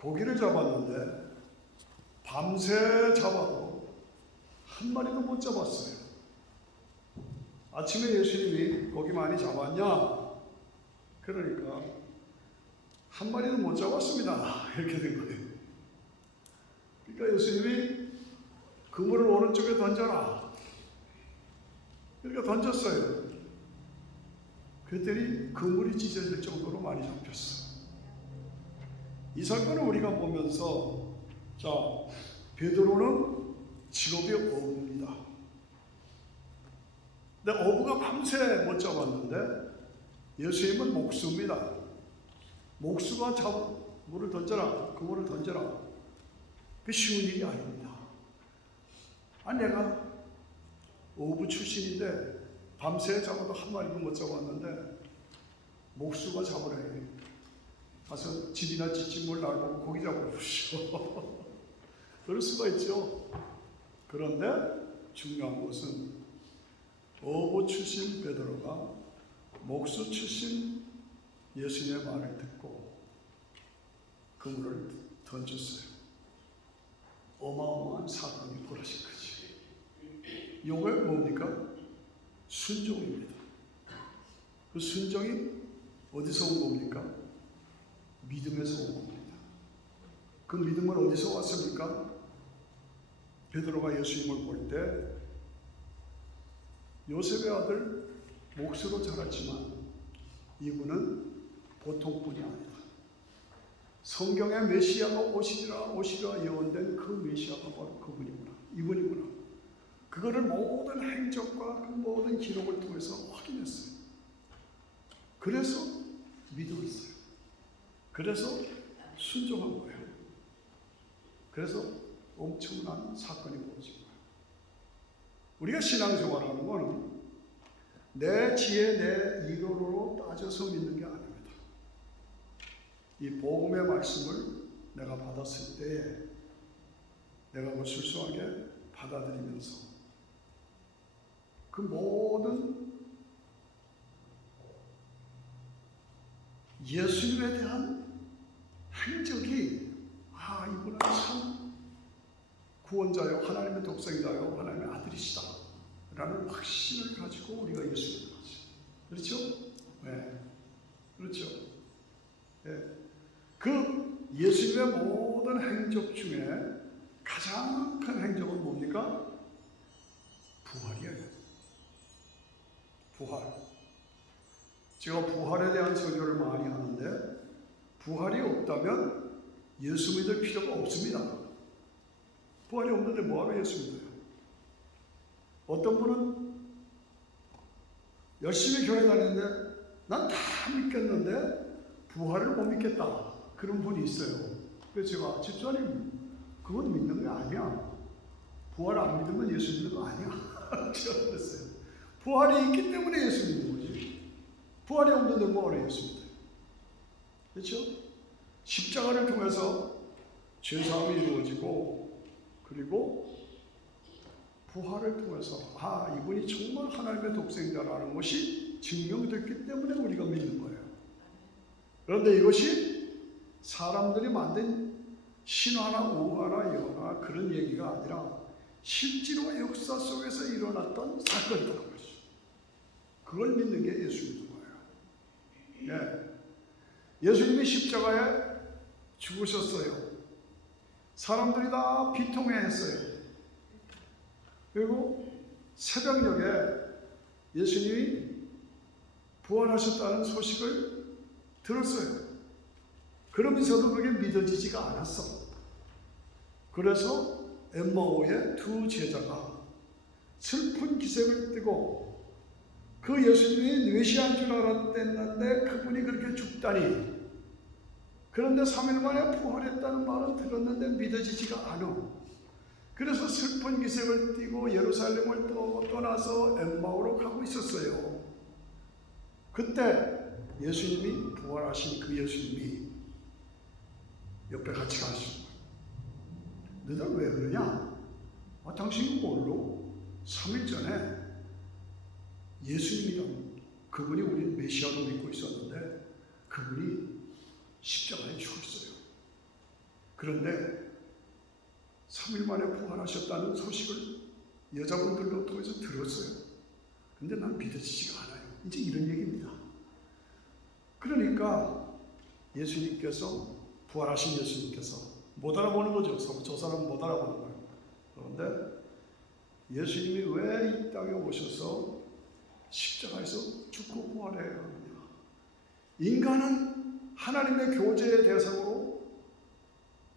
고기를 잡았는데 밤새 잡아도 한 마리도 못 잡았어요. 아침에 예수님이 고기 많이 잡았냐? 그러니까 한 마리도 못 잡았습니다. 이렇게 된 거예요. 그러니까 예수님이 그물을 오른쪽에 던져라. 그러니까 던졌어요. 그랬더니 그물이 찢어질 정도로 많이 잡혔어. 이 사건을 우리가 보면서 자, 베드로는 직업이 어부입니다. 근데 어부가 밤새 못 잡았는데 예수님은 목수입니다. 목수가 물을 던져라, 그물을 던져라. 그 쉬운 일이 아닙니다. 내가 어부 출신인데 밤새 잡아도 한 마리도 못 잡았는데 목수가 잡으래. 가서 집이나 뒷짐을 놔두고 고기 잡아보시오. 그럴 수가 있죠. 그런데 중요한 것은 어부 출신 베드로가 목수 출신 예수님의 말을 듣고 그물을 던졌어요. 어마어마한 사건이 벌어진 거지. 이게 뭡니까? 순종입니다. 그 순종이 어디서 온 겁니까? 믿음에서 온 겁니다. 그 믿음은 어디서 왔습니까? 베드로가 예수님을 볼 때 요셉의 아들 목수로 자랐지만 이분은 보통 분이 아니다. 성경에 메시아가 오시리라 예언된 그 메시아가 바로 그분이구나. 이분이구나. 그거를 모든 행적과 그 모든 기록을 통해서 확인했어요. 그래서 믿었어요. 그래서 순종한 거예요. 그래서 엄청난 사건이 벌어진 거예요. 우리가 신앙생활하는 거는 내 지혜, 내 이론으로 따져서 믿는 게 아닙니다. 이 복음의 말씀을 내가 받았을 때에 내가 그 순수하게 받아들이면서 그 모든 예수님에 대한 행적이 이분은 참 구원자요, 하나님의 독생자요, 하나님의 아들이시다 라는 확신을 가지고 우리가 예수님을 가지. 그렇죠? 네. 그렇죠? 네. 그 예수님의 모든 행적 중에 가장 큰 행적은 뭡니까? 부활이에요. 부활. 제가 부활에 대한 설교를 많이 하는데 부활이 없다면 예수 믿을 필요가 없습니다. 부활이 없는데 뭐하러 예수 믿어요? 어떤 분은 열심히 교회 다니는데 난 다 믿겠는데 부활을 못 믿겠다. 그런 분이 있어요. 그래서 제가 집사님 그건 믿는 게 아니야. 부활 안 믿으면 예수 믿는 거 아니야. 제가 그랬어요. 부활이 있기 때문에 예수 믿는 거지. 부활이 없는데 뭐하러 예수 믿어요? 그렇죠? 십자가를 통해서 죄사함이 이루어지고 그리고 부활을 통해서 이분이 정말 하나님의 독생자라는 것이 증명됐기 때문에 우리가 믿는 거예요. 그런데 이것이 사람들이 만든 신화나 우화나 예화나 그런 얘기가 아니라 실제로 역사 속에서 일어났던 사건이라는 거죠. 그걸 믿는 게 예수 믿는 거예요. 네. 예수님이 십자가에 죽으셨어요. 사람들이 다 비통해했어요. 그리고 새벽녘에 예수님이 부활하셨다는 소식을 들었어요. 그러면서도 그게 믿어지지가 않았어. 그래서 엠마오의 두 제자가 슬픈 기색을 띠고 그 예수님이 뇌시한 줄 알았댔는데 그분이 그렇게 죽다니. 그런데 3일 만에 부활했다는 말은 들었는데 믿어지지가 않아. 그래서 슬픈 기색을 띠고 예루살렘을 떠나서 엠마오로 가고 있었어요. 그때 예수님이 부활하신 그 예수님이 옆에 같이 가시는 거예요. 너희들 왜 그러냐? 당신이 뭘로? 3일 전에 예수님이란 그분이 우리 메시아로 믿고 있었는데 그분이 십자가에 죽었어요. 그런데 3일 만에 부활하셨다는 소식을 여자분들로 통해서 들었어요. 근데 난 믿어지지가 않아요. 이제 이런 얘기입니다. 그러니까 예수님께서, 부활하신 예수님께서 못 알아보는 거죠. 저 사람은 못 알아보는 거예요. 그런데 예수님이 왜 이 땅에 오셔서 십자가에서 죽고 부활해야 하느냐. 인간은 하나님의 교제의 대상으로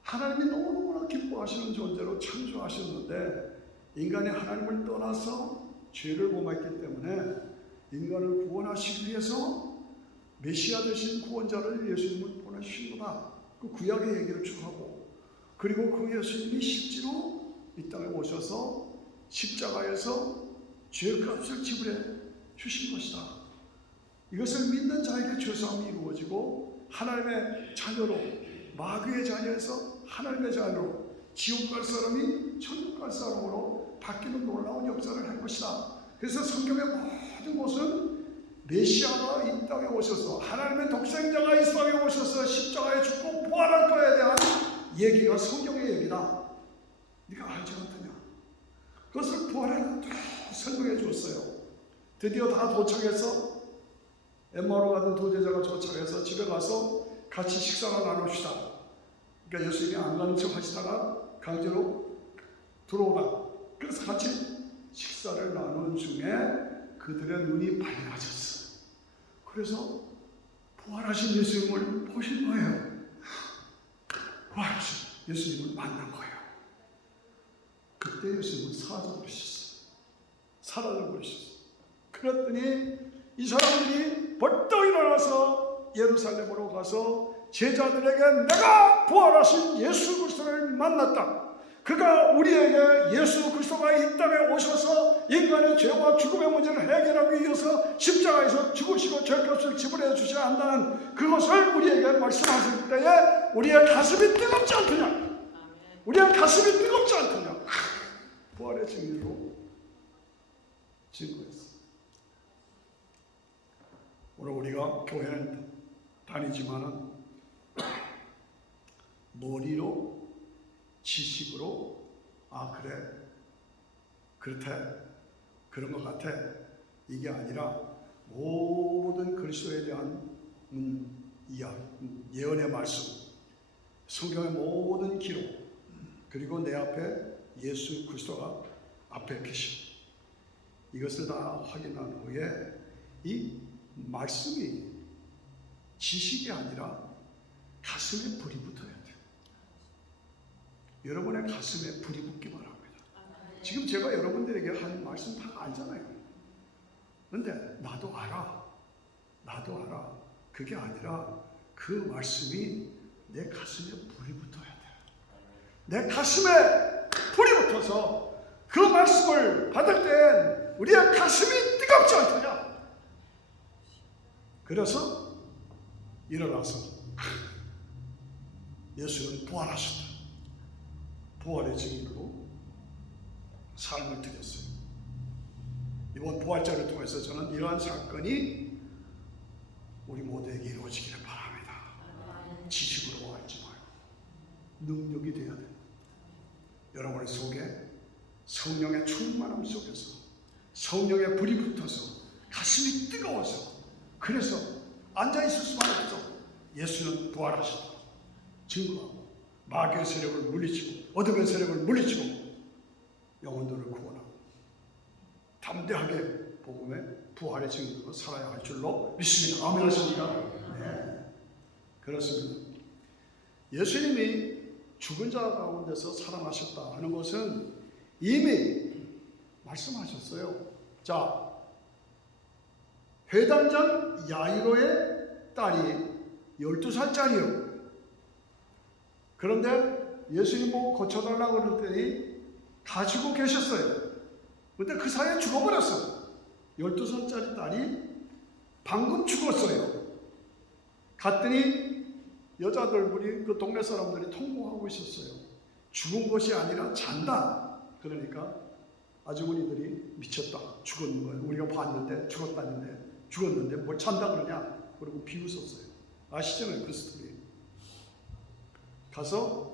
하나님이 너무너무나 기뻐하시는 존재로 창조하셨는데, 인간이 하나님을 떠나서 죄를 범했기 때문에 인간을 구원하시기 위해서 메시아 되신 구원자를 예수님을 보내주신 거다. 그 구약의 얘기를 쭉 하고, 그리고 그 예수님이 실제로 이 땅에 오셔서 십자가에서 죄값을 지불해 주신 것이다. 이것을 믿는 자에게 죄사함이 이루어지고 하나님의 자녀로, 마귀의 자녀에서 하나님의 자녀로, 지옥 갈 사람이 천국 갈 사람으로 바뀌는 놀라운 역사를 할 것이다. 그래서 성경의 모든 곳은 메시아가 이 땅에 오셔서, 하나님의 독생자가 이 땅에 오셔서 십자가에 죽고 부활할 거에 대한 얘기가 성경의 얘기다. 네가 알지 않느냐? 그것을 부활에 설명해 주었어요. 드디어 다 도착해서, 엠마오로 가던 두 제자가 도착해서 집에 가서 같이 식사를 나눕시다. 그러니까 예수님이 안 가는 척 하시다가 강제로 들어오다. 그래서 같이 식사를 나눈 중에 그들의 눈이 밝아졌어. 그래서 부활하신 예수님을 보신 거예요. 부활하신 예수님을 만난 거예요. 그때 예수님은 사라져 버리셨어요. 그랬더니 이 사람들이 벌떡 일어나서 예루살렘으로 가서 제자들에게 내가 부활하신 예수 그리스도를 만났다. 그가 우리에게 예수 그리스도가 이 땅에 오셔서 인간의 죄와 죽음의 문제를 해결하기 위해서 십자가에서 죽으시고 죄값을 지불해 주셔야 한다는 그것을 우리에게 말씀하실 때에 우리의 가슴이 뜨겁지 않더냐? 우리의 가슴이 뜨겁지 않더냐? 부활의 증인으로 증거했어. 오늘 우리가 교회는 다니지만은 머리로, 지식으로, 그래, 그렇대, 그런 것 같아, 이게 아니라 모든 그리스도에 대한 예언의 말씀, 성경의 모든 기록, 그리고 내 앞에 예수 그리스도가 앞에 계신, 이것을 다 확인한 후에 이 말씀이 지식이 아니라 가슴에 불이 붙어야 돼요. 여러분의 가슴에 불이 붙기 바랍니다. 지금 제가 여러분들에게 한 말씀 다 알잖아요. 그런데 나도 알아. 그게 아니라 그 말씀이 내 가슴에 불이 붙어야 돼요. 내 가슴에 불이 붙어서 그 말씀을 받을 땐 우리의 가슴이 뜨겁지 않더냐. 그래서 일어나서 예수는 부활하셨다. 부활의 증인으로 삶을 드렸어요. 이번 부활절을 통해서 저는 이러한 사건이 우리 모두에게 이루어지기를 바랍니다. 지식으로 알지 말고 능력이 되어야 됩니다. 여러분의 속에 성령의 충만함 속에서 성령의 불이 붙어서 가슴이 뜨거워서, 그래서 앉아있을 수만 없어. 예수는 부활하셨다 증거하고 마귀의 세력을 물리치고 어둠의 세력을 물리치고 영혼들을 구원하고 담대하게 복음의 부활의 증거로 살아야 할 줄로 믿습니다. 아멘 하십니까? 네, 그렇습니다. 예수님이 죽은 자 가운데서 살아나셨다 하는 것은 이미 말씀하셨어요. 자, 회당장 야이로의 딸이 12살짜리요. 그런데 예수님 보고 고쳐달라고 그랬더니 가지고 계셨어요. 근데 그 사이에 죽어버렸어. 12살짜리 딸이 방금 죽었어요. 갔더니 여자들분이, 그 동네 사람들이 통보하고 있었어요. 죽은 것이 아니라 잔다. 그러니까 아주머니들이 미쳤다, 죽었는 거예요. 우리가 봤는데 죽었는데 뭘 잔다 그러냐. 그리고 비웃었어요. 아시잖아요, 그 스토리. 가서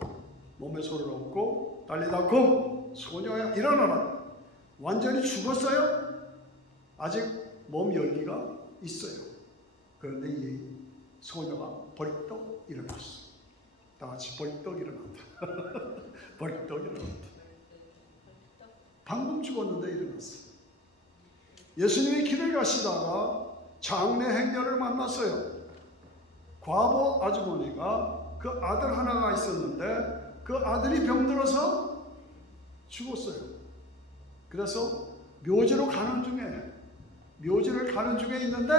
몸에 소를 얻고 달리다 금 소녀야 일어나라. 완전히 죽었어요? 아직 몸 열기가 있어요. 그런데 이 소녀가 벌떡 일어났어. 다 같이 벌떡 일어난다. 벌떡 일어난다. 방금 죽었는데 일어났어. 예수님이 길을 가시다가 장례 행렬을 만났어요. 과부 아주머니가 그 아들 하나가 있었는데 그 아들이 병들어서 죽었어요. 그래서 묘지를 가는 중에 있는데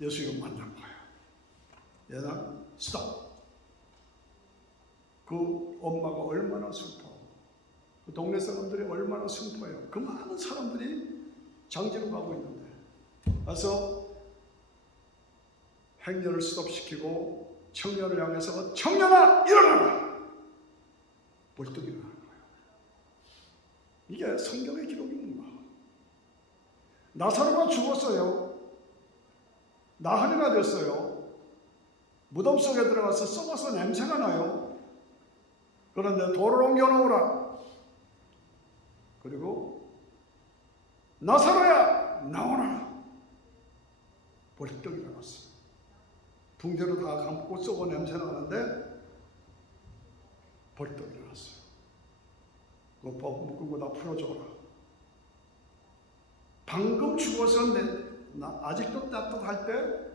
예수님을 만난 거예요. 얘나 스톱. 그 엄마가 얼마나 슬퍼. 그 동네 사람들이 얼마나 슬퍼해요. 그 많은 사람들이 장지로 가고 있는데. 그래서 행렬을 스톱시키고 청년을 향해서 청년아 일어나라. 벌떡 일어나는 거예요. 이게 성경의 기록입니다. 나사로가 죽었어요. 나흘이나 됐어요. 무덤 속에 들어가서 썩어서 냄새가 나요. 그런데 돌을 옮겨놓으라. 그리고 나사로야 나오라. 벌떡 일어났어요. 붕대로 다 감고 썩어 냄새 나는데 벌떡 일어났어요. 그 법 묶은 거 다 풀어줘라. 방금 죽어서 아직도 따뜻할 때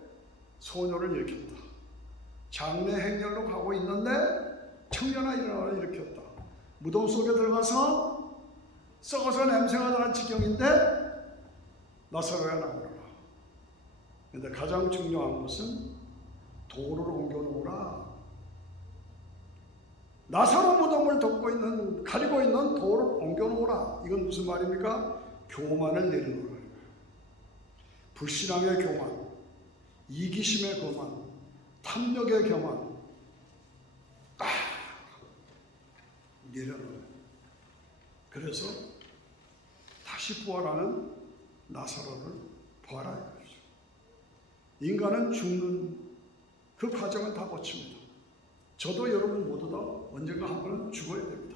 소녀를 일으켰다. 장례 행렬로 가고 있는데 청년아 일어나라 일으켰다. 무덤 속에 들어가서 썩어서 냄새가 나는 지경인데 나사로야 나오라. 그런데 가장 중요한 것은 돌을 옮겨놓으라. 나사로 무덤을 가리고 있는 돌을 옮겨놓으라. 이건 무슨 말입니까? 교만을 내려놓으라. 불신앙의 교만, 이기심의 교만, 탐욕의 교만 내려놓아요. 그래서 다시 부활하는 나사로를 부활하는 거죠. 인간은 죽는 그 과정을 다 거칩니다. 저도 여러분 모두 다 언젠가 한 번은 죽어야 됩니다.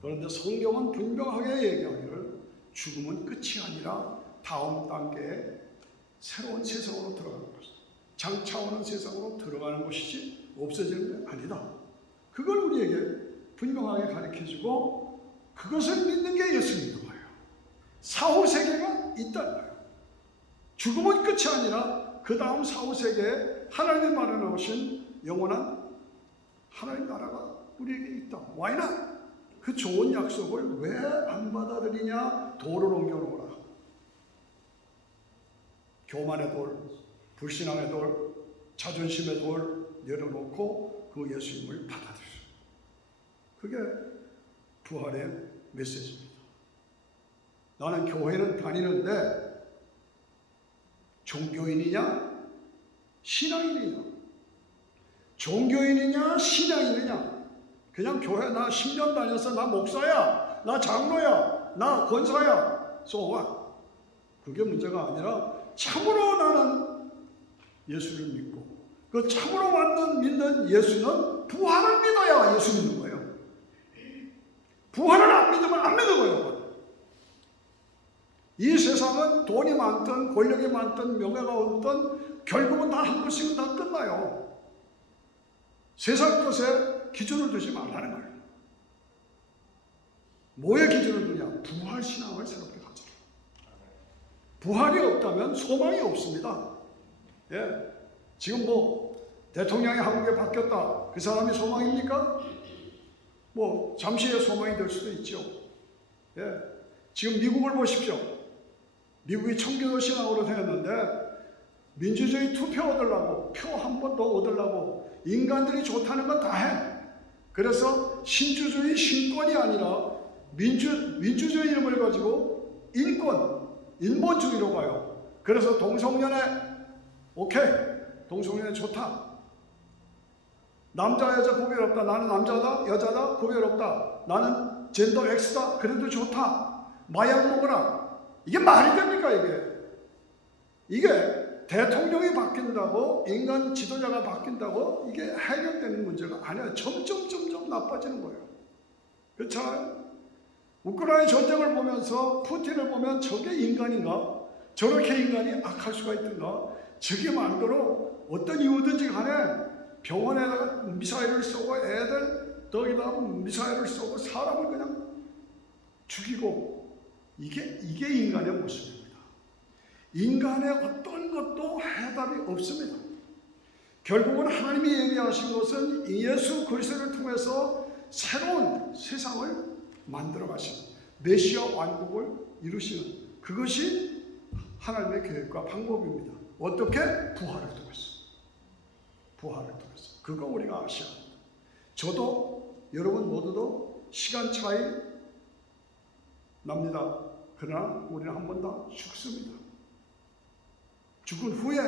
그런데 성경은 분명하게 얘기하기를 죽음은 끝이 아니라 다음 단계에 새로운 세상으로 들어가는 것이다. 장차오는 세상으로 들어가는 것이지 없어지는 게 아니다. 그걸 우리에게 분명하게 가르쳐주고 그것을 믿는 게 예수 믿는 거예요. 사후세계가 있다는 거예요. 죽음은 끝이 아니라 그 다음 사후세계에 하나님이 마련하신 영원한 하나님 나라가 우리에게 있다. Why not? 그 좋은 약속을 왜 안 받아들이냐? 돌을 옮겨놓으라. 교만의 돌, 불신앙의 돌, 자존심의 돌 내려놓고 그 예수님을 받아들여. 그게 부활의 메시지입니다. 나는 교회는 다니는데 종교인이냐? 신앙인이냐? 종교인이냐? 신앙인이냐? 그냥 교회 나 10년 다녀서 나 목사야, 나 장로야, 나 권사야, so what? 그게 문제가 아니라 참으로 나는 예수를 믿고 그 참으로 믿는 예수는 부활을 믿어야 예수 믿는 거예요. 부활을 안 믿으면 안 믿는 거예요. 이 세상은 돈이 많든 권력이 많든 명예가 없든 결국은 다 한 번씩은 다 끝나요. 세상 것에 기준을 두지 말라는 거예요. 뭐에 기준을 두냐? 부활 신앙을 새롭게 가져라. 부활이 없다면 소망이 없습니다. 예. 지금 뭐 대통령이 한국에 바뀌었다. 그 사람이 소망입니까? 뭐 잠시의 소망이 될 수도 있죠. 예. 지금 미국을 보십시오. 미국이 청교도 신앙으로 되었는데 민주주의 투표 얻으려고 표 한 번 더 얻으려고 인간들이 좋다는 건 다 해. 그래서 신주주의 신권이 아니라 민주주의 이름을 가지고 인본주의로 가요. 그래서 동성연애 오케이, 동성연애 좋다. 남자 여자 구별 없다. 나는 남자다 여자다 구별 없다. 나는 젠더 X다. 그래도 좋다. 마약 먹어라. 이게 말이 됩니까 이게? 이게 대통령이 바뀐다고, 인간 지도자가 바뀐다고 이게 해결되는 문제가 아니야. 점점 나빠지는 거예요. 그렇잖아요. 우크라이나 전쟁을 보면서 푸틴을 보면 저게 인간인가? 저렇게 인간이 악할 수가 있던가? 저게 만들어 어떤 이유든지 간에 병원에다가 미사일을 쏘고 애들 거기다 미사일을 쏘고 사람을 그냥 죽이고, 이게 인간의 모습입니다. 인간의 어떤 것도 해답이 없습니다. 결국은 하나님이 예비하신 것은 예수 그리스도를 통해서 새로운 세상을 만들어 가시는 메시아 왕국을 이루시는, 그것이 하나님의 계획과 방법입니다. 어떻게? 부활을 통해서. 부활을 통해서. 그거 우리가 아셔야 합니다. 저도 여러분 모두도 시간 차이 납니다. 그러나 우리는 한 번 다 죽습니다. 죽은 후에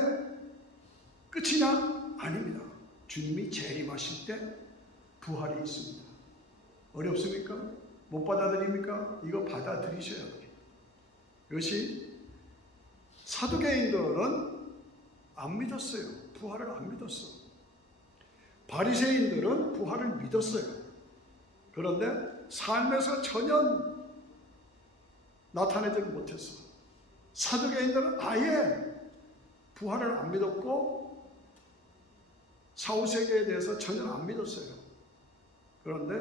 끝이냐? 아닙니다. 주님이 재림하실 때 부활이 있습니다. 어렵습니까? 못 받아들입니까? 이거 받아들이셔야 합니다. 이것이 사두개인들은 안 믿었어요. 부활을 안 믿었어. 바리새인들은 부활을 믿었어요. 그런데 삶에서 전혀 나타내지를 못했어. 사두개인들은 아예 부활을 안 믿었고 사후세계에 대해서 전혀 안 믿었어요. 그런데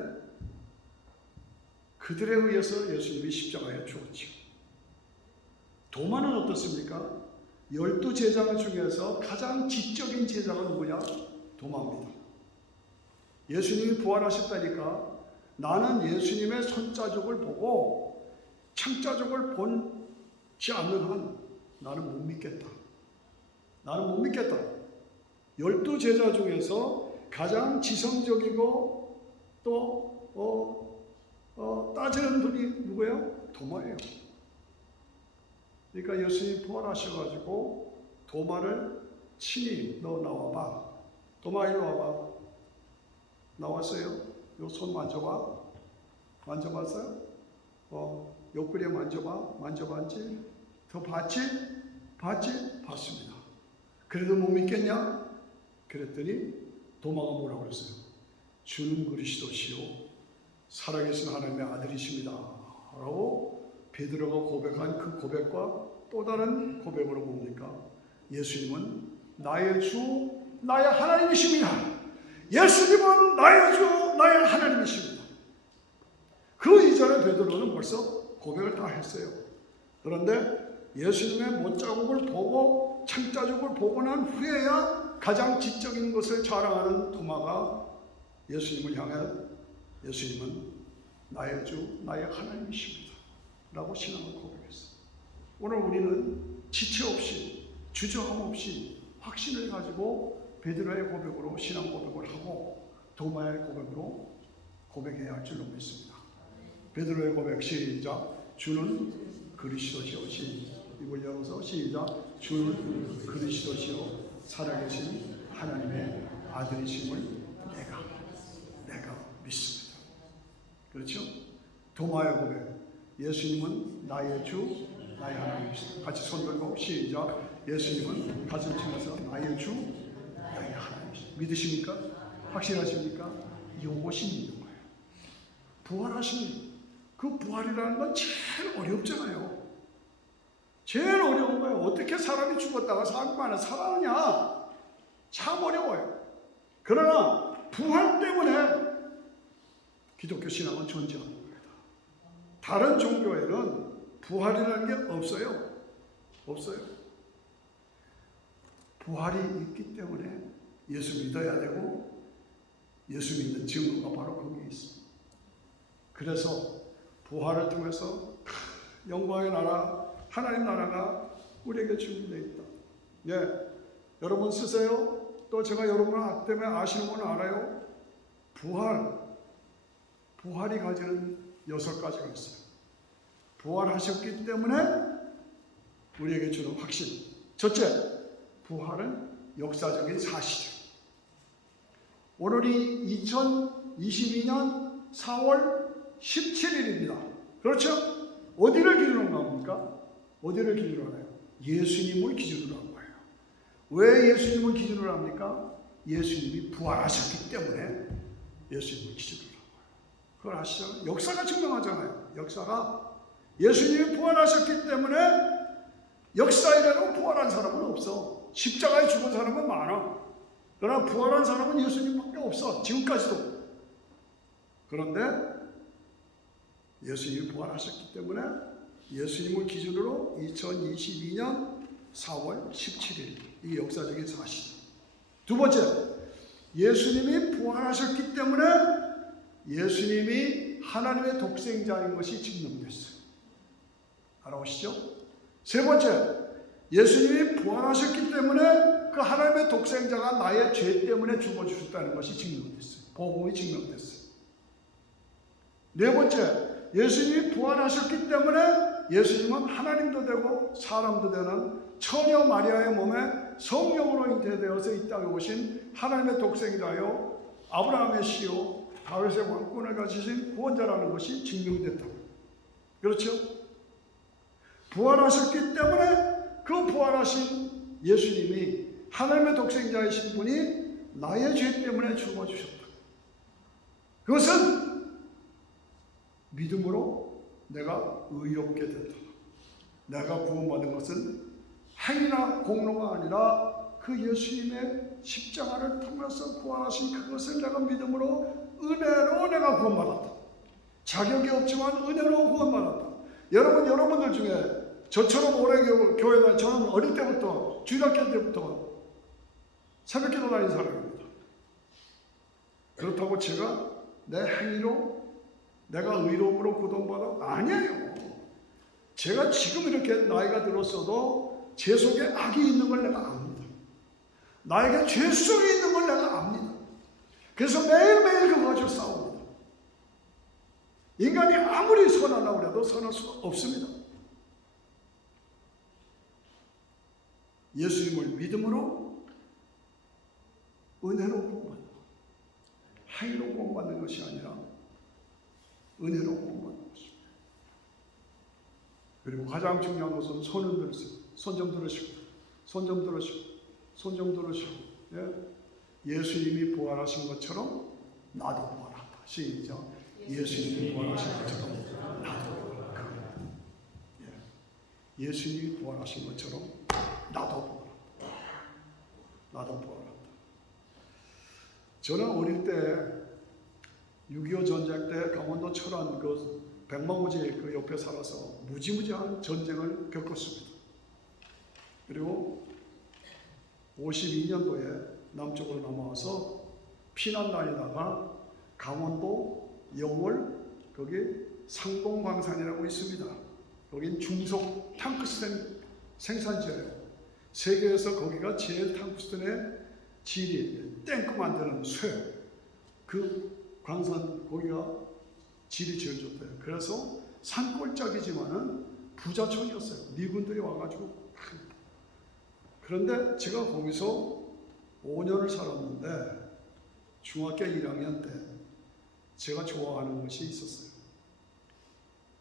그들에 의해서 예수님이 십자가에 죽었죠. 도마는 어떻습니까? 12제자 중에서 가장 지적인 제자가 누구냐? 도마입니다. 예수님이 부활하셨다니까 나는 예수님의 손자국을 보고 창자국을 보지 않는 한 나는 못 믿겠다. 나는 못 믿겠다. 12제자 중에서 가장 지성적이고 또 따지는 분이 누구예요? 도마예요. 그러니까 예수님이 부활하셔가지고 도마를 친히 너 나와봐. 도마 일로 와봐. 나왔어요? 요 손 만져봐. 만져봤어요? 옆구리에 만져봐. 만져봤지? 더 봤지? 봤지? 봤습니다. 그래도 못 믿겠냐? 그랬더니 도마가 뭐라고 그랬어요? 주는 그리스도시요 살아계신 하나님의 아들이십니다 라고 베드로가 고백한 그 고백과 또 다른 고백으로 뭡니까? 예수님은 나의 주, 나의 하나님이십니다. 예수님은 나의 주, 나의 하나님이십니다. 그 이전에 베드로는 벌써 고백을 다 했어요. 그런데 예수님의 못자국을 보고 창자국을 보고 난 후에야 가장 지적인 것을 자랑하는 도마가 예수님을 향해 예수님은 나의 주, 나의 하나님이십니다 라고 신앙을 고백했어요. 오늘 우리는 지체 없이 주저함 없이 확신을 가지고 베드로의 고백으로 신앙 고백을 하고 도마의 고백으로 고백해야 할 줄로 믿습니다. 베드로의 고백 시작. 주는 그리스도시요. 입을 열어서 시작. 주는 그리스도시요 살아계신 하나님의 아들이심을 내가 믿습니다. 그렇죠? 도마의 고백. 예수님은 나의 주, 나의 하나님이십니다. 같이 손 들고 시작. 예수님은 가슴 치면서 나의 주, 나의 하나님이십니다. 믿으십니까? 확신하십니까? 이것이 믿는 거예요. 부활하신 그 부활이라는 건 제일 어렵잖아요. 제일 어려운 거예요. 어떻게 사람이 죽었다가 사람 안에 살아나냐? 참 어려워요. 그러나 부활 때문에 기독교 신앙은 존재하는 겁니다. 다른 종교에는 부활이라는 게 없어요. 없어요. 부활이 있기 때문에 예수 믿어야 되고 예수 믿는 증거가 바로 거기에 있습니다. 그래서 부활을 통해서 영광의 나라, 하나님 나라가 우리에게 준비되어 있다. 예, 여러분 쓰세요. 또 제가 여러분 때문에 아시는 분 알아요. 부활이 가지는 6가지가 있어요. 부활하셨기 때문에 우리에게 주는 확신. 첫째, 부활은 역사적인 사실이에요. 오늘이 2022년 4월 17일입니다. 그렇죠? 어디를 기준으로 합니까? 어디를 기준으로 해요? 예수님을 기준으로 한 거예요. 왜 예수님을 기준으로 합니까? 예수님이 부활하셨기 때문에 예수님을 기준으로 하는 거예요. 그걸 아시죠? 역사가 증명하잖아요. 역사가 예수님이 부활하셨기 때문에 역사 이래로 부활한 사람은 없어. 십자가에 죽은 사람은 많아. 그러나 부활한 사람은 예수님밖에 없어. 지금까지도. 그런데 예수님이 부활하셨기 때문에 예수님을 기준으로 2022년 4월 17일 이게 역사적인 사실. 두 번째, 예수님이 부활하셨기 때문에 예수님이 하나님의 독생자인 것이 증명됐어요. 알아보시죠? 세 번째, 예수님이 부활하셨기 때문에 그 하나님의 독생자가 나의 죄 때문에 죽어주셨다는 것이 증명됐어요. 복음이 증명됐어요. 네 번째, 예수님이 부활하셨기 때문에 예수님은 하나님도 되고 사람도 되는 처녀 마리아의 몸에 성령으로 잉태되어서 이 땅에 오신 하나님의 독생자요 아브라함의 씨요 다윗의 왕권을 가지신 구원자라는 것이 증명됐다. 그렇죠? 부활하셨기 때문에 그 부활하신 예수님이 하나님의 독생자이신 분이 나의 죄 때문에 죽어주셨다. 그것은 믿음으로 내가 의롭게 된다. 내가 구원받은 것은 행위나 공로가 아니라 그 예수님의 십자가를 통해서 구원하신 그것을 내가 믿음으로 은혜로 내가 구원받았다. 자격이 없지만 은혜로 구원받았다. 여러분들 중에 저처럼 오래 교회가 저는 어릴 때부터 주일학교 때부터 새벽기도 다닌 사람입니다. 그렇다고 제가 내 행위로 내가 의로움으로 구원받아? 아니에요. 제가 지금 이렇게 나이가 들었어도 제 속에 악이 있는 걸 내가 압니다. 나에게 죄성이 있는 걸 내가 압니다. 그래서 매일매일 그거 가지고 싸웁니다. 인간이 아무리 선하려고 해도 선할 수 없습니다. 예수님을 믿음으로 은혜로 구원받는 행위로 구원받는 것이 아니라 은혜로 구원받는 것입니다. 그리고 가장 중요한 것은 손을 들으시고 손 좀 들으시고 손 좀 들으시고 손 좀 들으시고 예수님이 부활하신 것처럼 나도 부활한다. 시작. 예수님이 부활하신 것처럼 나도 부활한다. 예수님이 부활하신 것처럼 나도 부활한다. 나도 부활한다. 저는 어릴 때 6.25 전쟁 때 강원도 철원 그 백마고지 그 옆에 살아서 무지무지한 전쟁을 겪었습니다. 그리고 52년도에 남쪽으로 넘어와서 피난 다니다가 강원도 영월 거기 상봉광산이라고 있습니다. 거긴 중속 탕크스텐 생산지예요. 세계에서 거기가 제일 탕크스텐의 질이 탱크 만드는 쇠 그 광산 거기가 질이 제일 좋대요. 그래서 산골짜기지만은 부자촌이었어요. 미군들이 와가지고. 그런데 제가 거기서 5년을 살았는데 중학교 1학년 때 제가 좋아하는 것이 있었어요.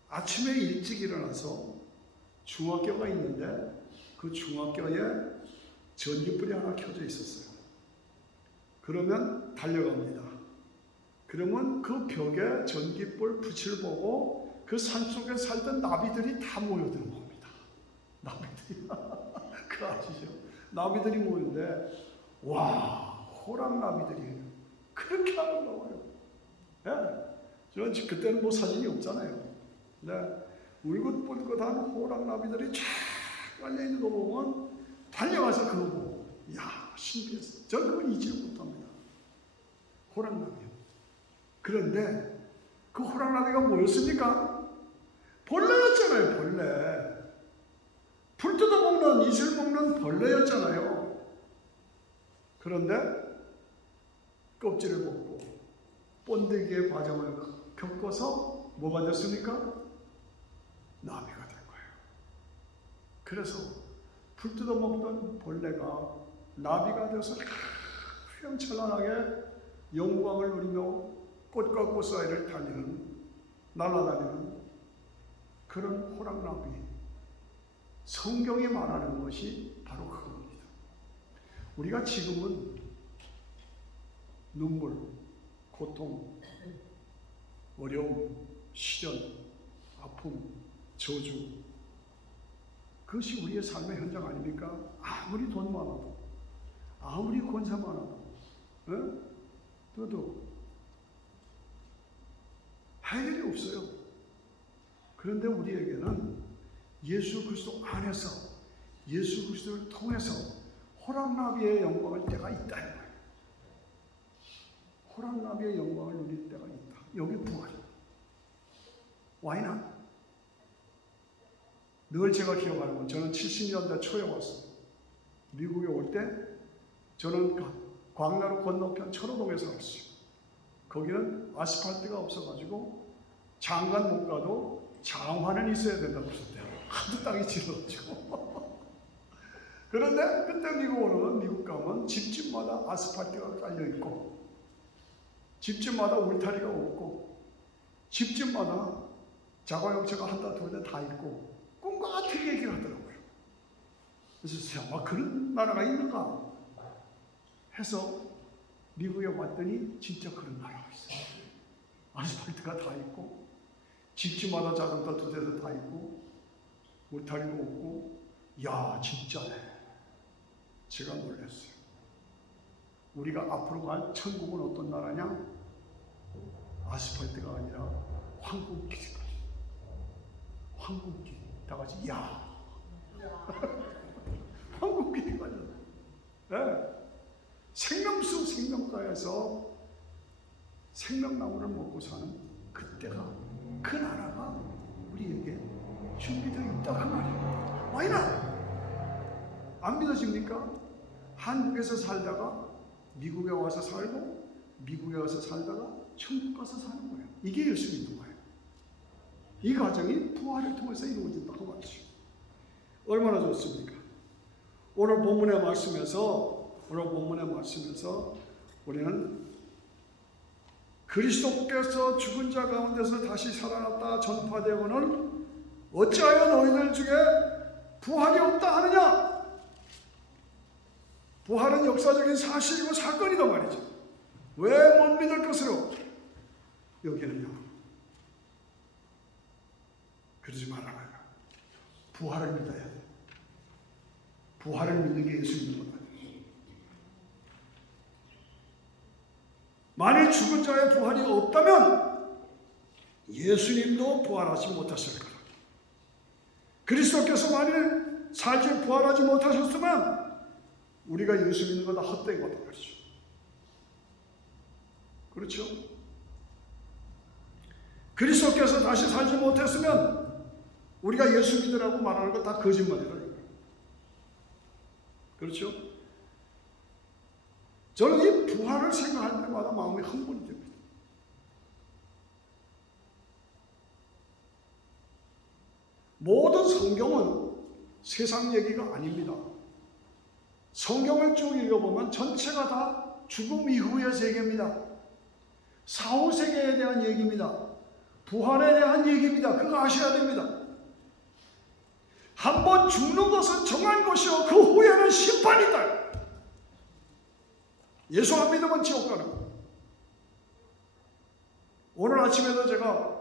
아침에 일찍 일어나서 중학교가 있는데 그 중학교에 전기불이 하나 켜져 있었어요. 그러면 달려갑니다. 그러면 그 벽에 전기불 빛을 보고 그 산속에 살던 나비들이 다 모여드는 겁니다. 나비들이. 그거 아시죠? 나비들이 모이는데 와, 호랑나비들이 그렇게 아름다워요. 예. 저는 그때는 뭐 사진이 없잖아요. 네. 울긋불긋한 호랑나비들이 쫙 깔려있는 거 보면 달려가서 그거 보고 이야, 신기했어요. 저는 그걸 잊지 못합니다. 호랑나비요. 그런데 그 호랑나비가 뭐였습니까? 벌레였잖아요. 벌레. 풀 뜯어먹는, 이슬 먹는 벌레였잖아요. 그런데 껍질을 벗고 번데기의 과정을 겪어서 뭐가 됐습니까? 나비가 된 거예요. 그래서 풀 뜯어먹던 벌레가 나비가 돼서 휘황찬란하게 영광을 누리며 꽃과 꽃 사이를 날아다니는 그런 호랑나비. 성경이 말하는 것이 바로 그겁니다. 우리가 지금은 눈물, 고통, 어려움, 시련, 아픔, 저주, 그것이 우리의 삶의 현장 아닙니까? 아무리 돈 많아도, 아무리 권세 많아도, 그래도 해결이 없어요. 그런데 우리에게는 예수 그리스도 안에서, 예수 그리스도를 통해서 호랑나비의 영광을 때가 있다. 호랑나비의 영광을 누릴 때가 있다. 여기 부활이다. Why not? 늘 제가 기억하는 건, 저는 70년대 초에 왔어요. 미국에 올 때 저는 광나루 건너편 철호동에 살았어요. 거기는 아스팔트가 없어가지고 장관 못 가도 장화는 있어야 된다고 그랬대요. 하도 땅이 질러가지고. 그런데 그때 미국 가면 집집마다 아스팔트가 깔려있고, 집집마다 울타리가 없고, 집집마다 자가용체가 한다 둘 다 있고, 꿈과 같은 얘기를 하더라고요. 그래서 아마 그런 나라가 있는가 해서 미국에 왔더니 진짜 그런 나라가 있어요. 아스팔트가 다 있고, 집집마다 자동차 두 대도 다 있고, 울타리도 없고, 야 진짜네. 제가 놀랐어요. 우리가 앞으로 갈 천국은 어떤 나라냐? 아스팔트가 아니라 황금길이. 황금길. 다 같이 야. 황금길이 가요. 네. 생명수 생명가에서 생명나무를 먹고 사는 그때가, 그 나라가 우리에게 준비되어 있다 그 말이에요. Why not? 안 믿어집니까? 한국에서 살다가 미국에 와서 살고, 미국에 와서 살다가 천국 가서 사는 거예요. 이게 예수 믿는 거예요. 이 과정이 부활을 통해서 이루어진다고 말이죠. 얼마나 좋습니까? 오늘 본문의 말씀에서 우리는 그리스도께서 죽은 자 가운데서 다시 살아났다 전파되고는 어찌하여 너희들 중에 부활이 없다 하느냐? 부활은 역사적인 사실이고 사건이다 말이죠. 왜 못 믿을 것으로 여기는요? 그러지 말아요. 부활을 믿어야 돼. 부활을 믿는 게 예수 믿는 거다. 만일 죽은 자의 부활이 없다면 예수님도 부활하지 못하실 거다. 그리스도께서 만일 살지 부활하지 못하셨으면 우리가 예수 믿는 거 다 헛된 거다 말이죠. 그렇죠? 그리스도께서 다시 살지 못했으면 우리가 예수 믿으라고 말하는 거 다 거짓말이다. 그렇죠? 저는 이 부활을 생각할 때마다 마음이 흥분이 됩니다. 모든 성경은 세상 얘기가 아닙니다. 성경을 쭉 읽어보면 전체가 다 죽음 이후의 세계입니다. 사후세계에 대한 얘기입니다. 부활에 대한 얘기입니다. 그거 아셔야 됩니다. 한번 죽는 것은 정한 것이요 그 후에는 심판이다. 예수 안 믿으면 지옥 가는 거예요. 오늘 아침에도 제가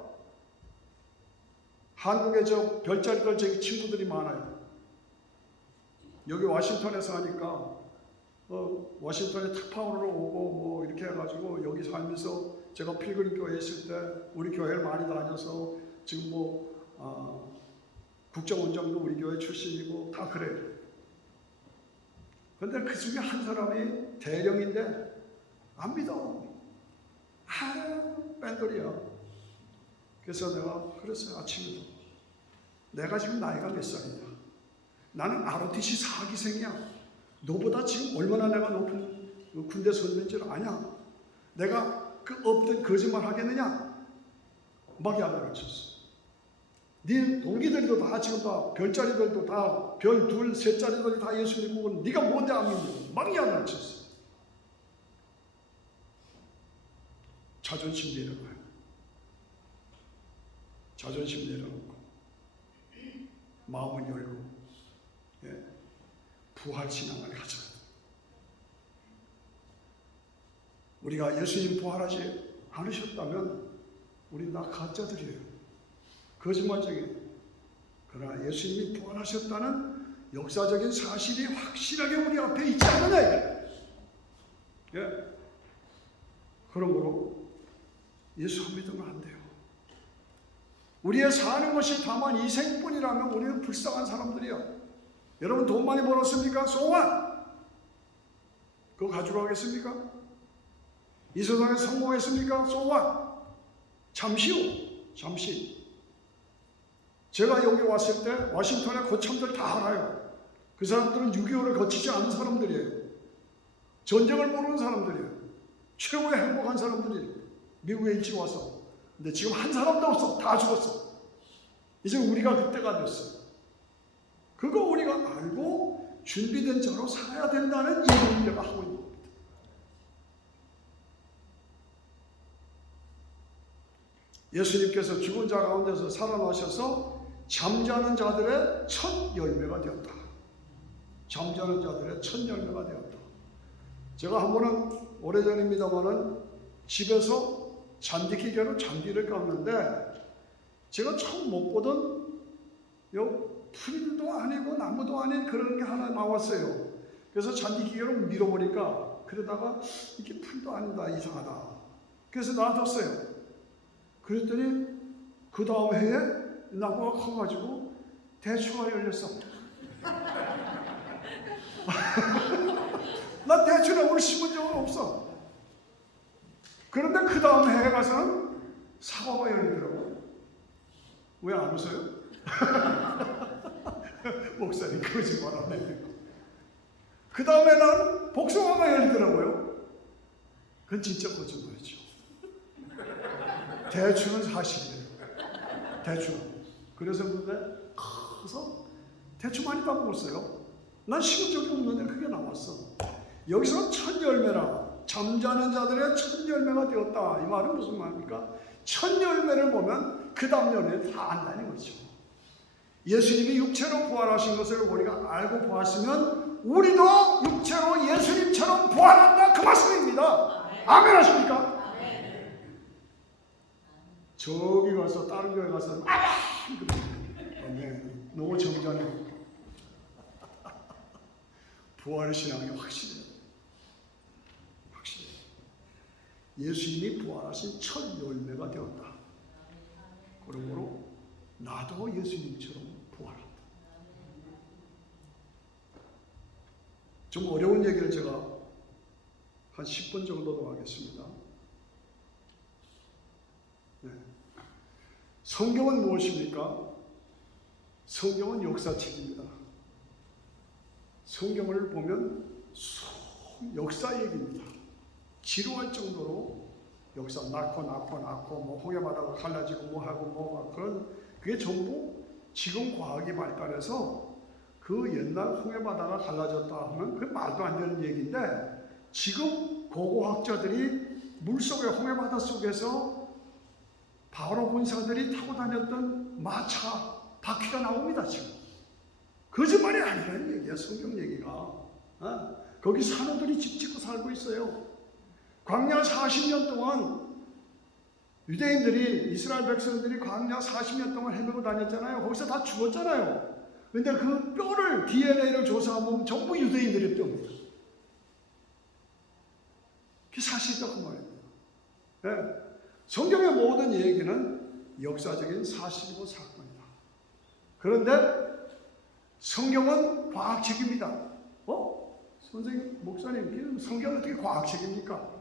한국에 저 별자리들 제 친구들이 많아요. 여기 워싱턴에서 하니까 워싱턴에 특파원으로 오고 뭐 이렇게 해가지고 여기 살면서 제가 필그림 교회 있을 때 우리 교회를 많이 다녀서 지금 뭐 국정원장도 우리 교회 출신이고 다 그래요. 그런데 그 중에 한 사람이 대령인데 안 믿어. 뺀돌이야. 그래서 내가 그랬어요. 아침에도. 내가 지금 나이가 몇 살이냐. 나는 ROTC 4기생이야. 너보다 지금 얼마나 내가 높은 군대 선배인지를 아냐. 내가 그 없던 거짓말 하겠느냐. 막 야단을 쳤어. 네 동기들도 다 지금 다 별자리들도 다 별 둘, 셋짜리들이 다 예수 믿고 네가 뭔데 안 믿니? 막 야단을 쳤어. 자존심 내려놔요. 자존심 내려놓고 마음을 열고 부활 신앙을 가져야 돼. 우리가 예수님 부활하지 않으셨다면 우린 다 가짜들이에요. 거짓말쟁이에요. 그러나 예수님이 부활하셨다는 역사적인 사실이 확실하게 우리 앞에 있지 않느냐. 예. 그러므로 예수 안 믿으면 안 돼요. 우리의 사는 것이 다만 이 생뿐이라면 우리는 불쌍한 사람들이야. 여러분 돈 많이 벌었습니까? So what? 그거 가지고 하겠습니까? 이 세상에 성공했습니까? So what? 잠시요. 잠시. 제가 여기 왔을 때 워싱턴의 거참들 다 알아요. 그 사람들은 6.25를 거치지 않은 사람들이에요. 전쟁을 모르는 사람들이에요. 최고의 행복한 사람들이 미국에 일찍 와서. 근데 지금 한 사람도 없어. 다 죽었어. 이제 우리가 그때가 됐어. 그거 우리가 알고 준비된 자로 살아야 된다는 얘기를 내가 하고 있는 겁니다. 예수님께서 죽은 자 가운데서 살아나셔서 잠자는 자들의 첫 열매가 되었다. 잠자는 자들의 첫 열매가 되었다. 제가 한 번은 오래전입니다만은 집에서 잔디기계로 잔디를 깎는데 제가 처음 못 보던 풀도 아니고 나무도 아닌 그런 게 하나 나왔어요. 그래서 잔디기계로 밀어보니까 그러다가 이게 풀도 아니다, 이상하다. 그래서 놔뒀어요. 그랬더니 그 다음 해에 나무가 커가지고 대추가 열렸어. 나 대추나무를 심은 적은 없어. 그런데 그 다음 해에 가서는 사과가 열리더라고요. 왜 안 웃어요? 목사님 거짓말 안 해요. 그 다음에 난 복숭아가 열리더라고요. 그건 진짜 거짓말이죠. 대추는 사실이에요. 대추. 그래서 근데 커서 대추 많이 따먹었어요. 난 심은 적이 없는데 그게 나왔어. 여기서 첫 열매라. 잠자는 자들의 첫 열매가 되었다. 이 말은 무슨 말입니까? 첫 열매를 보면 그 다음 열매를 다 안다는 거죠. 예수님이 육체로 부활하신 것을 우리가 알고 보았으면 우리도 육체로 예수님처럼 부활한다. 그 말씀입니다. 아멘 하십니까? 저기 가서 다른 교회 가서 아멘. 너무 점잖해. 부활의 신앙이 확실해요. 확실해요. 예수님이 부활하신 첫 열매가 되었다. 그러므로 나도 예수님처럼 부활한다. 좀 어려운 얘기를 제가 한 10분 정도 더 하겠습니다. 네. 성경은 무엇입니까? 성경은 역사책입니다. 성경을 보면 역사 얘기입니다. 지루할 정도로 역사 낳고 뭐 홍해바다가 갈라지고 뭐하고 뭐가 그런 그게 전부 지금 과학이 발달해서 그 옛날 홍해바다가 갈라졌다 하면 그게 말도 안 되는 얘기인데 지금 고고학자들이 물속에 홍해바다 속에서 바로 군사들이 타고 다녔던 마차 바퀴가 나옵니다. 지금 거짓말이 아니라는 얘기야. 성경 얘기가. 거기 산호들이 집 짓고 살고 있어요. 광야 40년 동안 유대인들이 이스라엘 백성들이 광야 40년 동안 헤매고 다녔잖아요. 거기서 다 죽었잖아요. 근데 그 뼈를 DNA를 조사하면 전부 유대인들의 뼈입니다. 그게 사실이다 그 말입니다. 네. 성경의 모든 얘기는 역사적인 사실이고 사건이다. 그런데 성경은 과학책입니다. 선생님, 목사님, 성경은 어떻게 과학책입니까?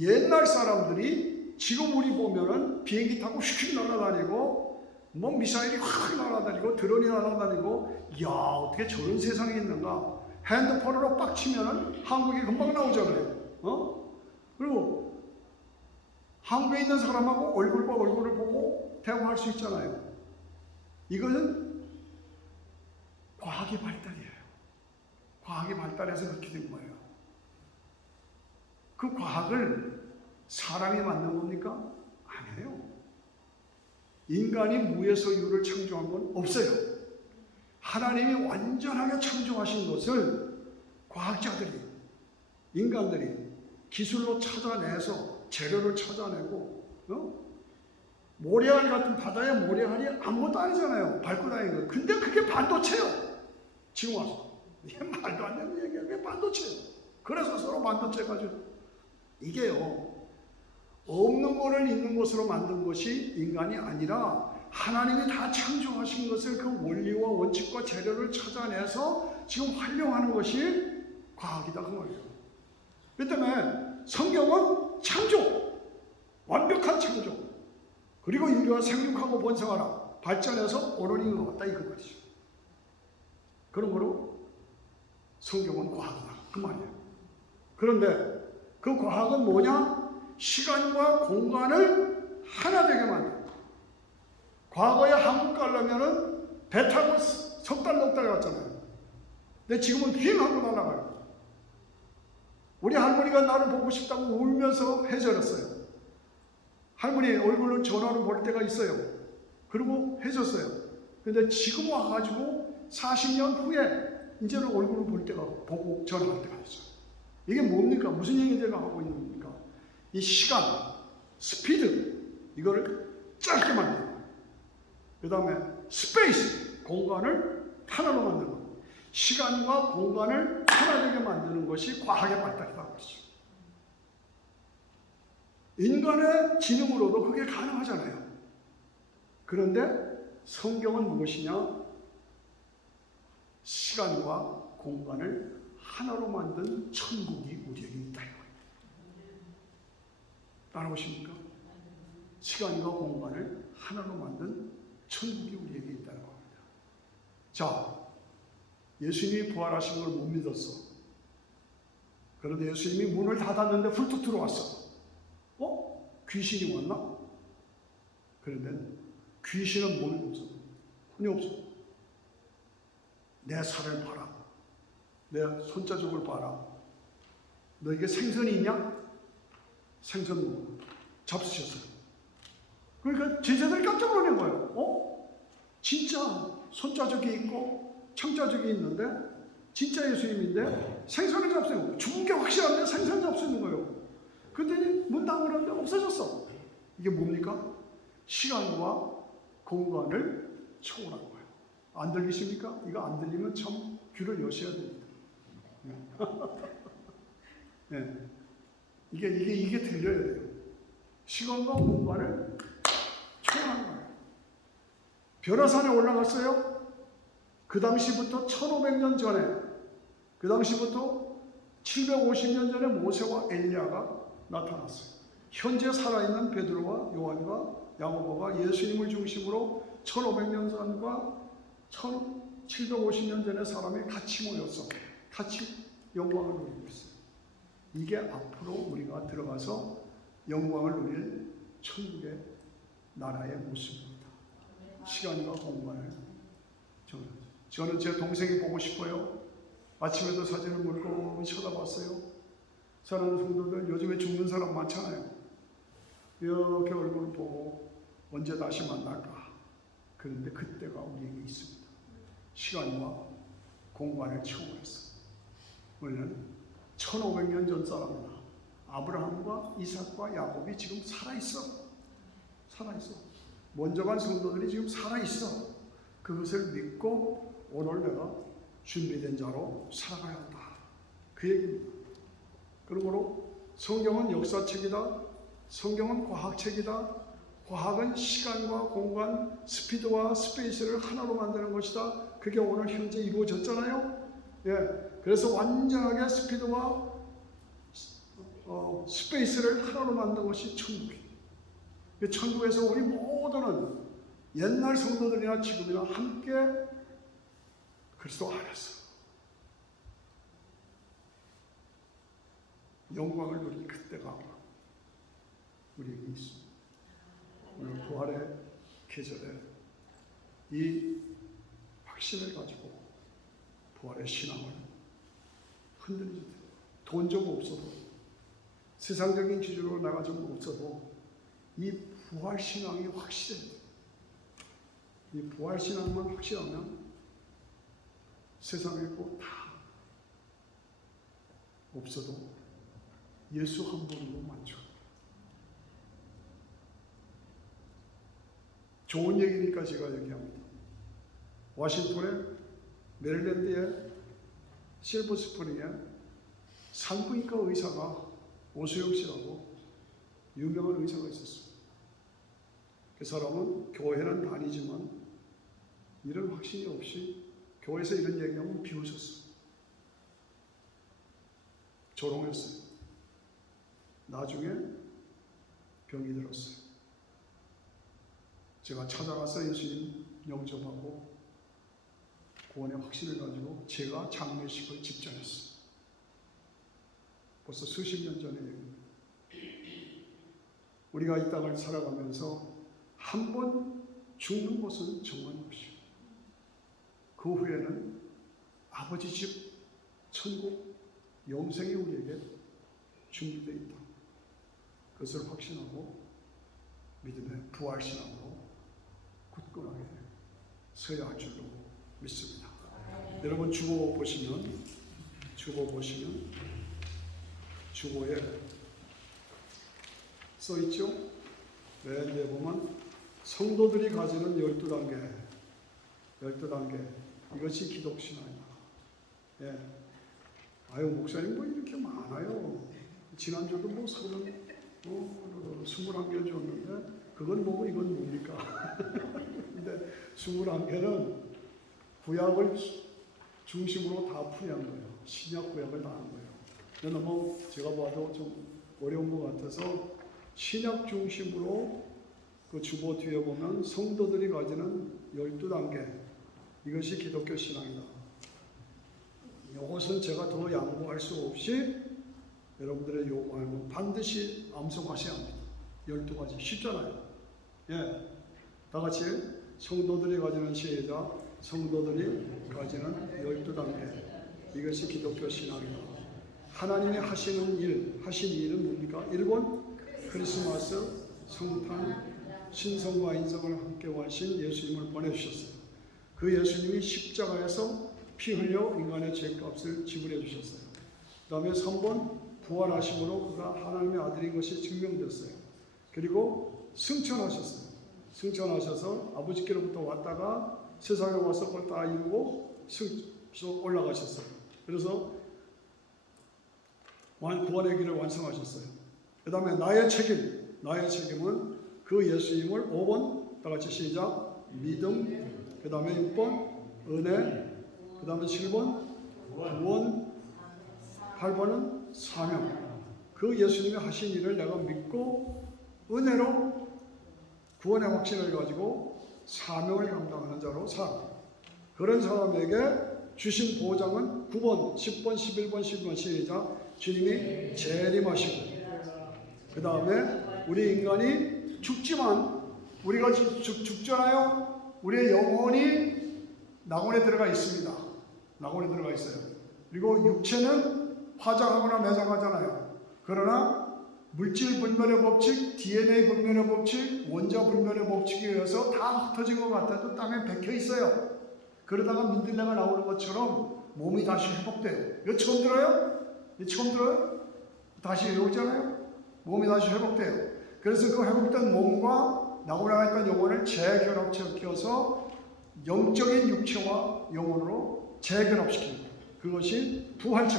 옛날 사람들이 지금 우리 보면은 비행기 타고 휙 날아다니고 뭐 미사일이 확 날아다니고 드론이 날아다니고 이야 어떻게 저런 세상에 있는가. 핸드폰으로 빡 치면은 한국이 금방 나오잖아요. 그리고 한국에 있는 사람하고 얼굴과 얼굴을 보고 대화할 수 있잖아요. 이거는 과학이 발달이에요. 과학이 발달해서 그렇게 된 거예요. 그 과학을 사람이 만든 겁니까? 아니에요. 인간이 무에서 유를 창조한 건 없어요. 하나님이 완전하게 창조하신 것을 과학자들이, 인간들이 기술로 찾아내서 재료를 찾아내고 모래알 같은 바다의 모래알이 아무것도 아니잖아요. 밟고 다니는 거. 근데 그게 반도체예요. 지금 와서. 이게 말도 안 되는 얘기야. 그게 반도체예요. 그래서 서로 반도체 가지고 이게요. 없는 것을 있는 것으로 만든 것이 인간이 아니라 하나님이 다 창조하신 것을 그 원리와 원칙과 재료를 찾아내서 지금 활용하는 것이 과학이다 그 말이에요. 그 때문에 성경은 창조, 완벽한 창조, 그리고 인류가 생육하고 번성하라, 발전해서 오늘이 이루었다 이거 말이죠. 그러므로 성경은 과학이다 그 말이에요. 그런데 그 과학은 뭐냐? 시간과 공간을 하나 되게 만든다. 과거에 한국 가려면은 배 타고 석 달, 넉 달 갔잖아요. 근데 지금은 비행하고 날아가요. 우리 할머니가 나를 보고 싶다고 울면서 해절했어요. 할머니 얼굴을 전화로 볼 때가 있어요. 그리고 해줬어요. 근데 지금 와가지고 40년 후에 이제는 얼굴을 볼 때가 보고 전화할 때가 있어요. 이게 뭡니까? 무슨 얘기 제가 하고 있는 겁니까? 이 시간, 스피드, 이거를 짧게 만드는 거예요. 그 다음에 스페이스, 공간을 하나로 만드는 거예요. 시간과 공간을 하나 되게 만드는 것이 과학의 발달이라고 그러죠. 인간의 지능으로도 그게 가능하잖아요. 그런데 성경은 무엇이냐? 시간과 공간을 하나로 만든 천국이 우리에게 있다. 따라오십니까? 시간과 공간을 하나로 만든 천국이 우리에게 있다는 겁니다. 자, 예수님이 부활하신 걸 못 믿었어. 그런데 예수님이 문을 닫았는데 훌쩍 들어왔어. 귀신이 왔나? 그런데 귀신은 몸이 없어. 혼이 없어. 내 살을 봐라. 내 손자족을 봐라. 너에게 생선이 있냐? 생선 잡수셨어요. 그러니까 제자들이 깜짝 놀란 거예요. 진짜 손자족이 있고 청자족이 있는데 진짜 예수님인데 생선을 잡수는 죽은 게 확실한데 생선 잡수는 거예요. 근데 문 닫으려는데 없어졌어. 이게 뭡니까? 시간과 공간을 초월한 거예요. 안 들리십니까? 이거 안 들리면 참 귀를 여셔야 됩니다. 네. 이게 들려야 돼요. 시간과 공간을 초월한 거예요. 변화산에 올라갔어요. 그 당시부터 1500년 전에, 그 당시부터 750년 전에 모세와 엘리야가 나타났어요. 현재 살아있는 베드로와 요한과 야고보가 예수님을 중심으로 1500년 전과 1750년 전의 사람이 같이 모여서 같이 영광을 누리고 있어요. 이게 앞으로 우리가 들어가서 영광을 누릴 천국의 나라의 모습입니다. 시간과 공간을 저는 제 동생이 보고 싶어요. 아침에도 사진을 물고물고 쳐다봤어요. 사랑하는 성도들, 요즘에 죽는 사람 많잖아요. 이렇게 얼굴을 보고 언제 다시 만날까? 그런데 그때가 우리에게 있습니다. 시간과 공간을 초월해서. 우리는 1500년 전 사람이다. 아브라함과 이삭과 야곱이 지금 살아있어. 먼저 간 성도들이 지금 살아있어. 그것을 믿고 오늘 내가 준비된 자로 살아가야 한다. 그 얘기입니다. 그러므로 성경은 역사책이다. 성경은 과학책이다. 과학은 시간과 공간, 스피드와 스페이스를 하나로 만드는 것이다. 그게 오늘 현재 이루어졌잖아요. 그래서 완전하게 스피드와 스페이스를 하나로 만든 것이 천국이에요. 천국에서 우리 모두는 옛날 성도들이나 지금이나 함께 그리스도 안에서 영광을 누릴 그때가 우리에게 있습니다. 오늘 부활의 계절에 이 확신을 가지고 부활의 신앙을 흔들리지 돼요. 돈 좀 없어도 세상적인 기준으로 나가 좀 없어도 이 부활 신앙이 확실해요. 이 부활 신앙만 확실하면 세상에 꼭 다 없어도 예수 한 분으로 만족. 좋은 얘기니까 제가 얘기합니다. 워싱턴에, 메릴랜드에, 실버스프링에 산부인과 의사가 오수영 씨라고 유명한 의사가 있었어요. 그 사람은 교회는 다니지만 이런 확신이 없이 교회에서 이런 얘기하면 비웃었어요. 조롱했어요. 나중에 병이 들었어요. 제가 찾아가서 예수님 영접하고 구원의 확신을 가지고 제가 장례식을 집전했어요. 벌써 수십 년 전의 얘기입니다. 우리가 이 땅을 살아가면서 한 번 죽는 것은 정말 없이 그 후에는 아버지 집 천국 영생이 우리에게 준비되어 있다. 그것을 확신하고 믿음의 부활신앙으로 굳건하게 서야 할 줄로 믿습니다. 여러분 주보 보시면 주보에 써 있죠? 맨 뒤에 보면 성도들이 가지는 12단계 이것이 기독신앙이다. 예. 아유 목사님 뭐 이렇게 많아요. 지난주도 뭐 21개 줬는데 그건 뭐고 이건 뭡니까? 근데 21개는 구약을 중심으로 다 풀이한 거예요. 신약 구약을 다 한 거예요. 근데 너무 제가 봐도 좀 어려운 것 같아서 신약 중심으로 그 주보 뒤에 보면 성도들이 가지는 12단계 이것이 기독교 신앙이다. 이것은 제가 더 양보할 수 없이 여러분들의 요구하면 반드시 암송하셔야 합니다. 12가지 쉽잖아요. 예, 다 같이 성도들이 가지는 시작. 성도들이 가지는 12단계 이것이 기독교 신앙이다. 하나님이 하신 일은 뭡니까? 1번 크리스마스, 성탄, 신성과 인성을 함께 하신 예수님을 보내주셨어요. 그 예수님이 십자가에서 피 흘려 인간의 죄값을 지불해 주셨어요. 그 다음에 3번 부활하심으로 그가 하나님의 아들인 것이 증명됐어요. 그리고 승천하셨어요. 승천하셔서 아버지께로부터 왔다가 세상에 와서 그걸 다 이루고 올라가셨어요. 그래서 구원의 길을 완성하셨어요. 그 다음에 나의 책임은 그 예수님을 5번 다 같이 시작. 믿음. 그 다음에 6번 은혜. 그 다음에 7번 구원. 8번은 사명. 그 예수님이 하신 일을 내가 믿고 은혜로 구원의 확신을 가지고 사명을 감당하는 자로 살아. 그런 사람에게 주신 보장은 9번, 10번, 11번, 12번 시작. 주님이 재림하시고 그 다음에 우리 인간이 죽지만 우리가 죽잖아요. 우리의 영혼이 낙원에 들어가 있습니다. 낙원에 들어가 있어요. 그리고 육체는 화장하거나 매장하잖아요. 그러나 물질 분별의 법칙, DNA 분별의 법칙, 원자 분별의 법칙에 의해서 다 흩어진 것 같아도 땅에 박혀 있어요. 그러다가 민들레가 나오는 것처럼 몸이 다시 회복돼요. 이거 처음 들어요? 다시 외우잖아요. 몸이 다시 회복돼요. 그래서 그 회복된 몸과 낙원에 있던 영혼을 재결합시켜서 영적인 육체와 영혼으로 재결합시키는 거예요. 그것이 부활체.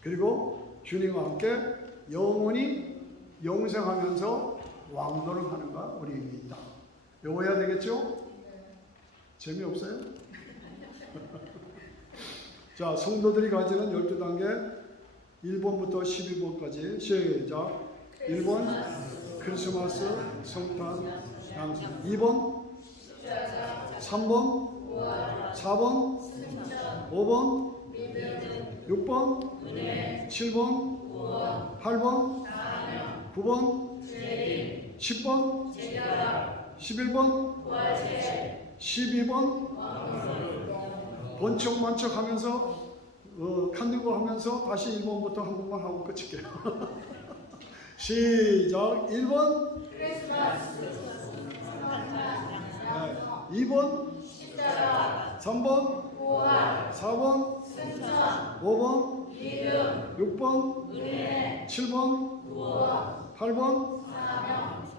그리고 주님과 함께 영원히 영생하면서 왕노를 하는 가 우리에게 있다. 외워야 되겠죠? 재미없어요? 자, 성도들이 가지는 12단계 1번부터 11번까지 시작. 1번 크리스마스, 성탄, 양생. 2번 3번 4번 5번 6번 7번 8번 9번 10번 11번 12번 번쩍번쩍 하면서 칸들고 하면서 다시 1번부터 한 번만 하고 끝일게요. 시작. 1번 네. 2번 3번 4번 승천, 5번, 믿음, 6번, 은혜, 7번, 구원, 8번, 사명,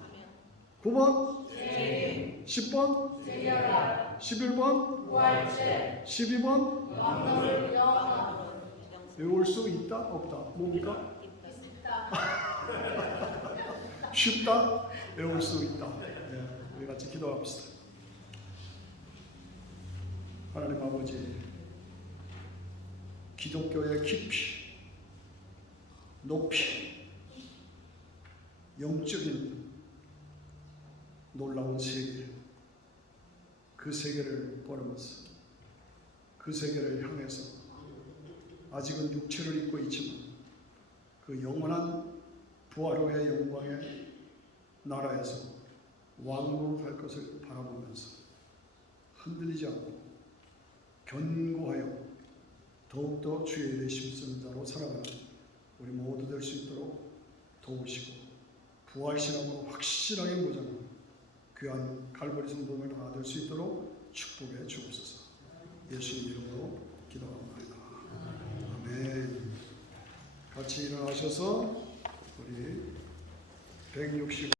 9번, 재림, 10번, 재결할, 11번, 부활체, 12번. 왕노를 명하다. 외울 수 있다? 없다? 뭡니까? 쉽다? 외울 수 있다. 네, 우리 같이 기도합시다. 하나님 아버지, 기독교의 깊이, 높이, 영적인 놀라운 세계, 그 세계를 보면서 그 세계를 향해서 아직은 육체를 입고 있지만 그 영원한 부활 후의 영광의 나라에서 왕노할 것을 바라보면서 흔들리지 않고 견고하여 더욱더 주의 일에 힘쓰는 자로 살아가는 우리 모두 될 수 있도록 도우시고 부활신앙으로 확실하게 무장한 귀한 갈보리 성도를 하나 될 수 있도록 축복해 주옵소서. 예수님 이름으로 기도합니다. 아멘. 같이 일어나셔서 우리 160